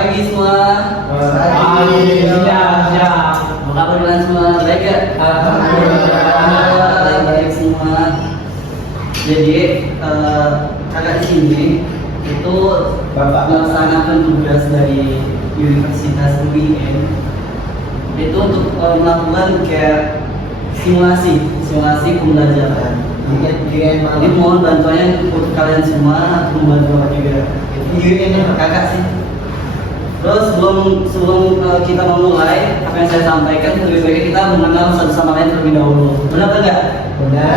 pagi semua. Pagi. Siap. Apa kabar kalian semua? Baik ya? Alhamdulillah baik semua. Jadi kakak di sini itu melaksanakan tugas dari Universitas UIN itu untuk melakukan kayak simulasi pembelajaran. Jadi mohon bantuannya untuk kalian semua, untuk membantu aku juga. Ini kakak sih. Terus sebelum kita memulai apa yang saya sampaikan, lebih baik kita mengenal satu sama lain terlebih dahulu. Benar enggak? Benar.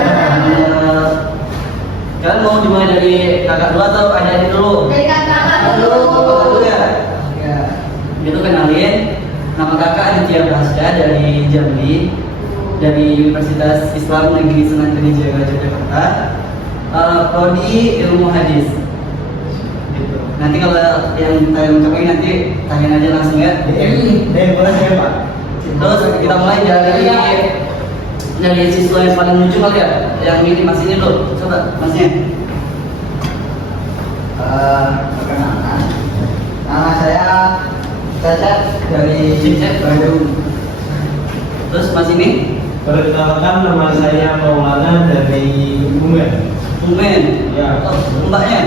Kalian mau dimulai dari kakak dulu atau adik dulu? Dari kakak dulu. Kakak dulu ya. Itu kenalin, nama kakak Aditya Prasya dari Jambi, dari Universitas Islam Negeri Sunan Kalijaga Yogyakarta, prodi ilmu hadis. Gitu. Nanti kalau yang kalian ucapin nanti tanya aja langsung ya. Boleh saya Pak. Terus kita mulai dari siswa yang paling lucu kali ya, yang ini mas ini dulu, coba masnya. Perkenalkan, nama saya Cacat dari Bandung. Terus mas ini? Perkenalkan, nama saya Maulana dari Bunga. Bumen. Ya. Oh, mbaknya?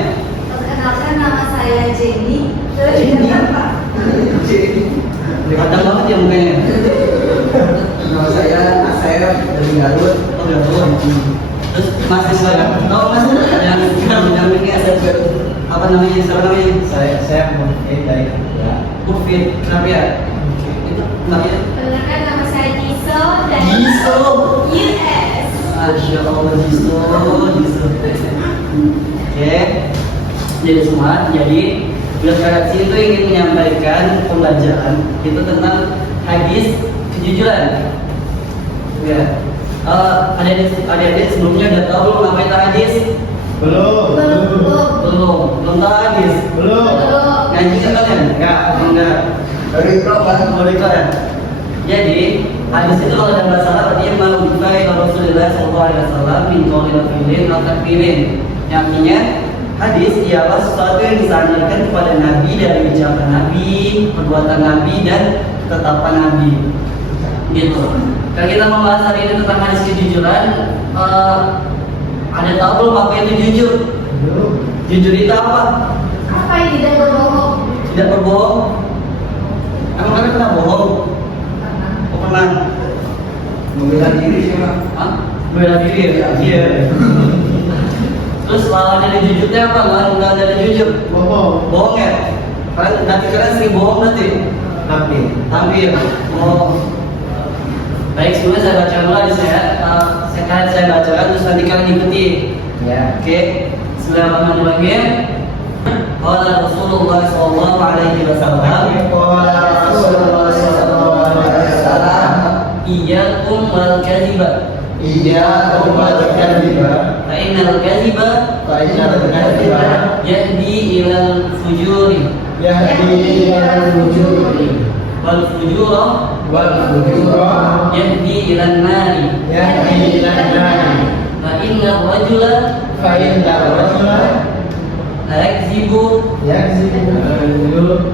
Perkenalkan, nama saya Jenny dari Jenny. Jakarta. Kelihatan banget ya mukanya. Nama saya Asep dari Garut. Oh, Garut. Terus mas siswa ya? Oh mas, yang ini ada apa namanya? Siapa namanya? Saya Mufid dari Kuda. Mufid. Kenapa ya? Itu mbaknya? Perkenalkan, nama saya Jiso dari Jiso. US. Masya Allah, Jiso. Oke. Jadi semua, beliau kakak sini tuh ingin menyampaikan pembelajaran itu tentang hadis kejujuran. Ya. Adik-adik sebelumnya udah tahu belum apa itu hadis? Belum. Belum tahu hadis? Belum. Ngaji nggak kalian? Enggak. Dari Prof. Boleh ya. Jadi hadis itu kalau dalam bahasa Arab artinya ma'rufai Rasulullah sallallahu alaihi wasallam min qaulin wa fi'lin wa takbirin. Yang artinya hadis ialah sesuatu yang disandarkan kepada Nabi dari ucapan Nabi, perbuatan Nabi dan ketetapan Nabi. Gitu. Kalau kita membahas hari ini tentang hadis kejujuran, ada tahu belum apa itu jujur? Belum. Jujur itu apa? Apa yang tidak berbohong? Tidak berbohong. Emang kalian pernah bohong? Oh, pernah. Membela diri sih Pak. Hah? Bela diri ya? Iya. Terus lawan dari jujurnya apa? Lawan dari jujur? Bohong. Bohong ya? Nanti kalian sering bohong nanti? Tampil. Oh. Baik, sebelumnya saya baca dulu hadis ya. Saya bacakan terus nanti kalian ikuti. Ya. Oke. Bismillahirrahmanirrahim. Qala Rasulullah sallallahu alaihi wasallam. Qala Rasulullah sallallahu alaihi wasallam. Iyyakum wal kadhiba. Iyyakum wal kadhiba. Fa innal kadhiba yahdi ilal fujuri. Yahdi ilal fujuri. Wal fujura yahdi ilan nari. Yahdi ilan nari. Fa inna rajula Fa inna rajula la yakzibu yakzibu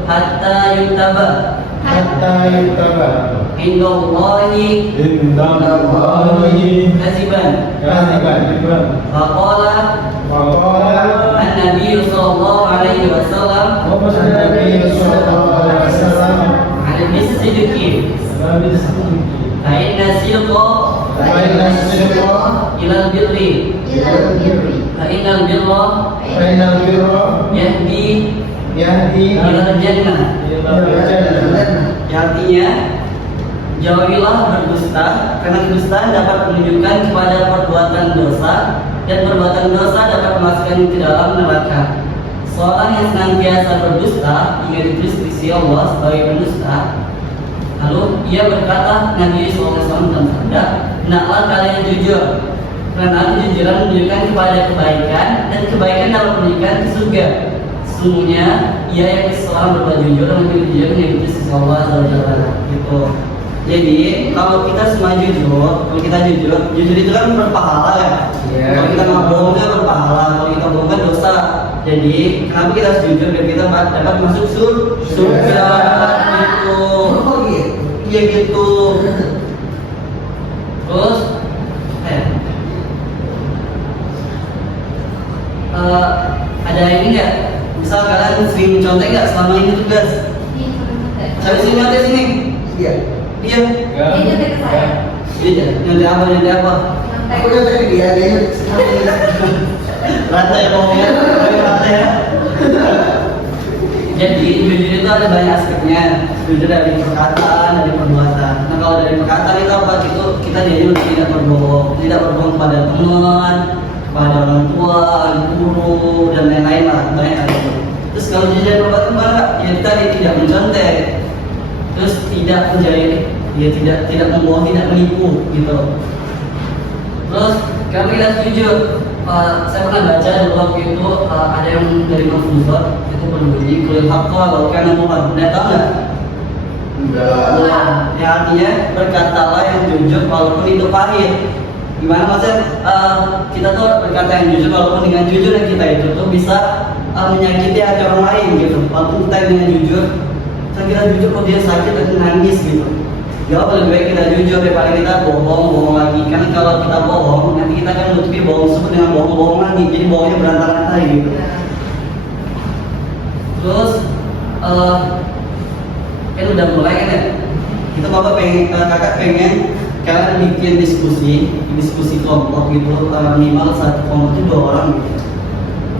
hatta yutaba hatta yutaba indallahi indallahi kaziban. kaziban. Faqala Faqala an-nabiy sallallahu alaihi wasallam Nabi sallallahu alaihi wasallam al-sidqi fa inna sidqa fa inna sidqa ilal birri Ilal birri. fa innal birra fa innal birra yahdi yahdi ilal jannah. ilal jannah. Artinya, jauhilah berdusta, karena dusta dapat menunjukkan kepada perbuatan dosa dan perbuatan dosa dapat memasukkan ke dalam neraka. Seorang yang senantiasa berdusta hingga ditulis di sisi Allah sebagai pendusta. Lalu ia berkata, Nabi SAW dalam sabda, hendaklah kalian jujur, karena kejujuran menunjukkan kepada kebaikan dan kebaikan dapat menunjukkan ke surga. Sesungguhnya ia yang seseorang berbuat jujur dan lebih jujur yang itu sisi Allah gitu. Jadi kalau kita semua jujur, kalau kita jujur itu kan berpahala ya. Iya. Kalau kita nggak bohong kan berpahala, kalau kita bohong kan dosa. Jadi kenapa kita harus jujur biar kita dapat masuk surga gitu. Oh iya. Iya gitu. Terus ada ini nggak? Misal kalian sering contek nggak selama ini tugas? Saya sering nyontek sini. Iya. Iya. Ini nyontek ke saya. Iya. Nyontek apa? Nyontek apa? Aku udah tadi dia Rata ya bohongnya. Rata ya. Jadi jujur itu ada banyak aspeknya. Jujur dari perkataan, dari perbuatan. Nah kalau dari perkataan itu apa? Itu kita jadi untuk tidak berbohong kepada teman, kepada orang tua, guru dan lain-lain lah. Banyak hal itu. Terus kalau jujur dari perbuatan mana? Ya tadi tidak mencontek. Terus tidak menjadi, ya tidak membohong, tidak menipu gitu. Terus kami kita jujur. Saya pernah baca dulu waktu itu ada yang dari Mahfuzat itu berbunyi kulil haqqa walau kana murran. Tahu nggak? Enggak. Ya artinya berkatalah yang jujur walaupun itu pahit. Gimana maksudnya? Kita tuh berkata yang jujur walaupun dengan jujur kita itu tuh bisa menyakiti hati orang lain gitu. Walaupun kita dengan jujur, kita jujur kok dia sakit atau nangis gitu. Jawab lebih baik kita jujur daripada kita bohong lagi. Karena kalau kita bohong, nanti kita akan menutupi bohong tersebut dengan bohong lagi. Jadi bohongnya berantakan gitu. Terus kan udah mulai kan ya. Kita kakak pengen kalian bikin diskusi kelompok gitu, minimal satu kelompok itu 2 orang gitu.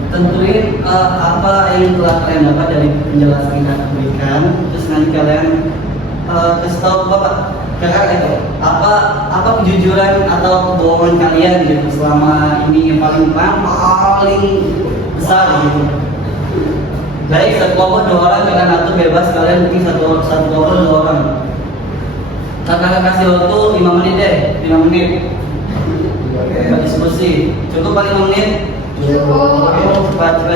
Tentuin apa yang telah kalian dapat dari penjelasan yang kita berikan. Terus nanti kalian kasih tahu bapak kakak itu apa kejujuran atau kebohongan kalian gitu selama ini yang paling besar gitu. Baik, satu kelompok 2 orang kalian atur bebas, kalian bikin satu kelompok 2 orang. Kakak kasih waktu 5 menit deh, 5 menit. Buat diskusi. Cukup paling 5 menit? Cukup. Cepat.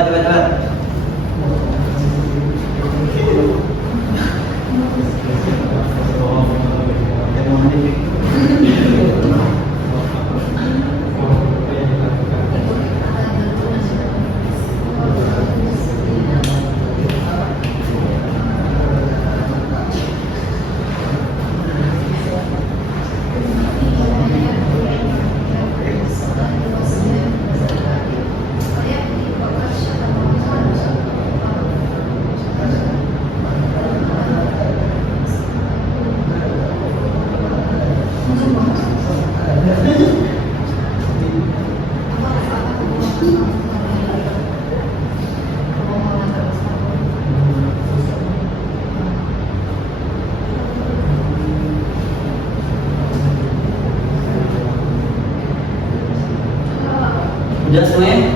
Udah semuanya?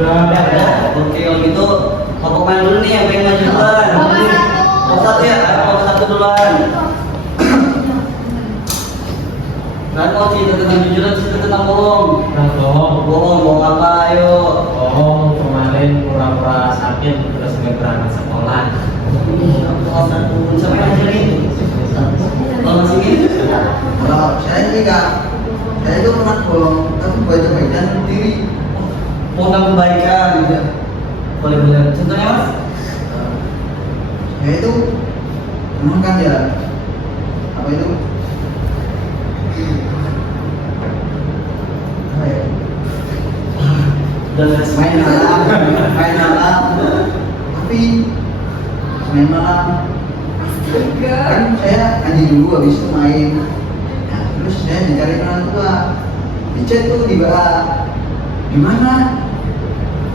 Udah. Oke, kalau gitu kelompok mana dulu nih yang pengen maju duluan? Kelompok 1. Kelompok 1 ya, kelompok 1 duluan. Kan mau cerita tentang jujur atau cerita tentang bohong? Bohong apa? Ayo. Bohong kemarin pura-pura sakit terus nggak berangkat sekolah. Kelompok 1 sampai aja nih. Kalau sini? Kalau saya sih kak, saya itu pernah bohong, tapi buat kebaikan sendiri. Tentang kebaikan. Boleh. Contohnya mas? Ya itu, memang kan ya, apa itu? Apa ya? Dan Main malam, tapi main malam. Kan saya ngaji dulu habis itu main. Nah, terus saya dicari orang tua. Di chat tuh di WA. Di mana?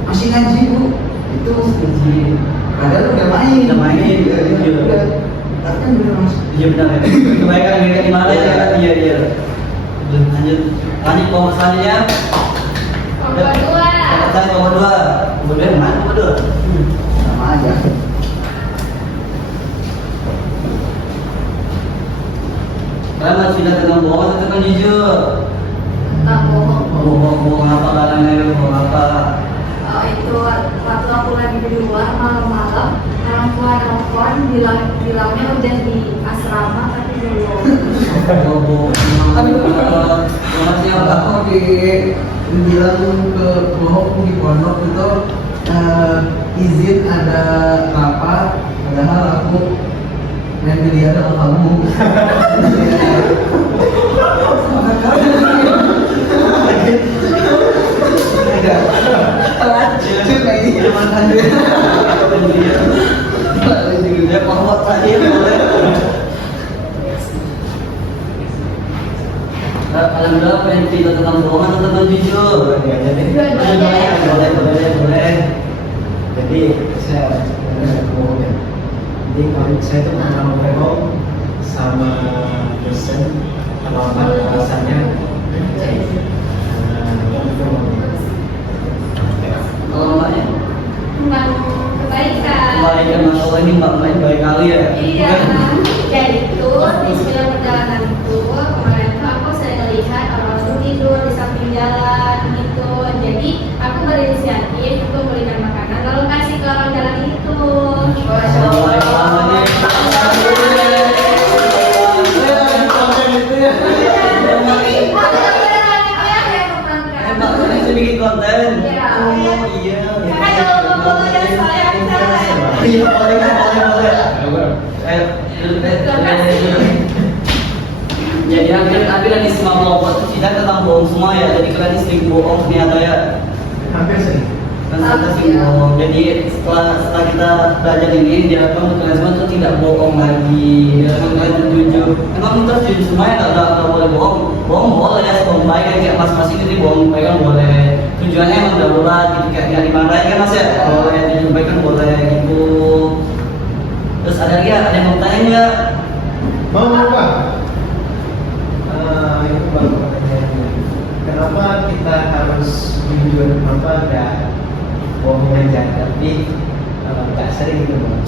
Masih ngaji bu. Itu ngaji. padahal udah main. Udah main. Iya. Iya. Tapi kan bener mas. Iya benar ya. Kebaikan di mana ya? Iya. Lanjut kelompok selanjutnya. Kelompok 2. Kelompok 2. Kemudian mana kelompok 2? Sama aja. Kalian mau cerita tentang bohong atau tentang jujur? Tentang bohong. Bohong apa kalian bohong apa? Itu waktu aku lagi di luar malam-malam, orang tua nelfon bilangnya udah di asrama tapi belum. Bohong. Maksudnya apa? Aku bilang ke bohong di pondok itu izin ada rapat, padahal aku main biliar sama kamu. Lanjut lagi mantan dia. Dia mau tadi boleh. Alhamdulillah pengen cerita tentang bohongan atau tentang jujur. Boleh. Jadi saya bohong ya. Jadi kemarin saya tuh pernah ngobrol sama dosen alamat alasannya Kalau mbaknya, Tentang kebaikan. baik ya Mas Allah, ini mbak-mbak baik kali ya. Iya, jadi itu di sepanjang perjalanan itu kemarin tuh aku sering melihat orang tidur di samping jalan gitu. Jadi aku berinisiatif untuk memberikan makanan lalu kasih ke orang jalan itu. Masya Allah. Mbak ini bisa bikin konten. Iya. Oh iya. Kakak jangan ngomong dulu ya, soalnya aku salah. Iya, boleh. Jadi akhir lagi semua kelompok itu tidak tentang bohong semua ya. Jadi kalian sering bohong ternyata ya. hampir sering. Kan kita sering bohong. Jadi setelah kita belajar ini dia akan kalian semua itu tidak bohong lagi. Kalian itu jujur. Emang kita jujur semua ya nggak boleh bohong. Bohong boleh ya, bohong baik kayak mas-mas ini bohong baik kan boleh. Tujuannya emang darurat gitu kayak nggak dimarahin kan mas ya. Boleh jujur baik kan boleh gitu. Terus ada lagi ya, ada yang mau tanya nggak? Mau apa? Itu baru pertanyaannya. Kenapa kita harus jujur? Kenapa nggak bohong aja? Tapi nggak sering gitu bang.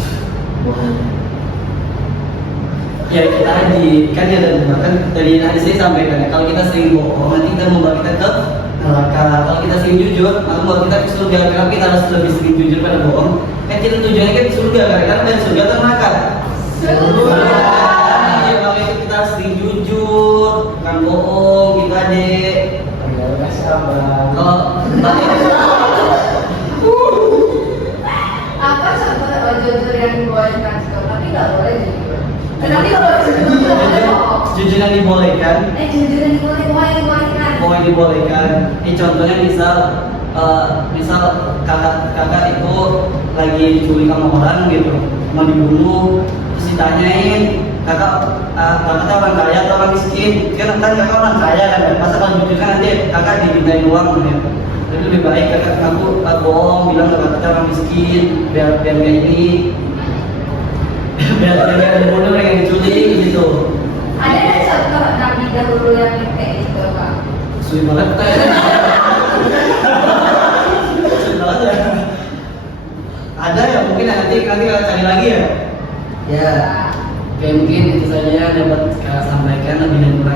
Bohong. Ya kita kan ya kan dari hadis ini sampaikan ya, kalau kita sering bohong nanti kita membawa kita ke neraka. Kalau kita sering jujur maka membawa kita ke surga. Kenapa kita harus lebih sering jujur pada bohong? Kan kita tujuannya kan surga, karena dari surga atau neraka? Surga. Ya kalau itu kita harus sering jujur, bukan bohong gitu adik. Ya udah sabar. Kalau Apa contoh jujur yang dibawain transfer? Tapi nggak boleh jujur. Tapi nggak boleh jujur. jujur yang dibolehkan, Jujur yang diboleh, dibolehkan. boleh dibolehkan. Contohnya misal kakak itu lagi diculik sama orang gitu, mau dibunuh, terus ditanyain kakak orang kaya atau orang miskin, kan kakak orang kaya kan, masa kalau jujur kan nanti kakak dimintain uang gitu. Jadi lebih baik kakak ngaku bohong, bilang kakak orang miskin, biar kayak ini, biar dibunuh yang diculik gitu. Ada nggak contoh nabi dahulu yang kayak gitu, Pak? Sulit banget. Sulit banget ya. Ada ya mungkin nanti kalau cari lagi ya. Ya. Oke mungkin itu saja yang dapat saya sampaikan lebih dan kurang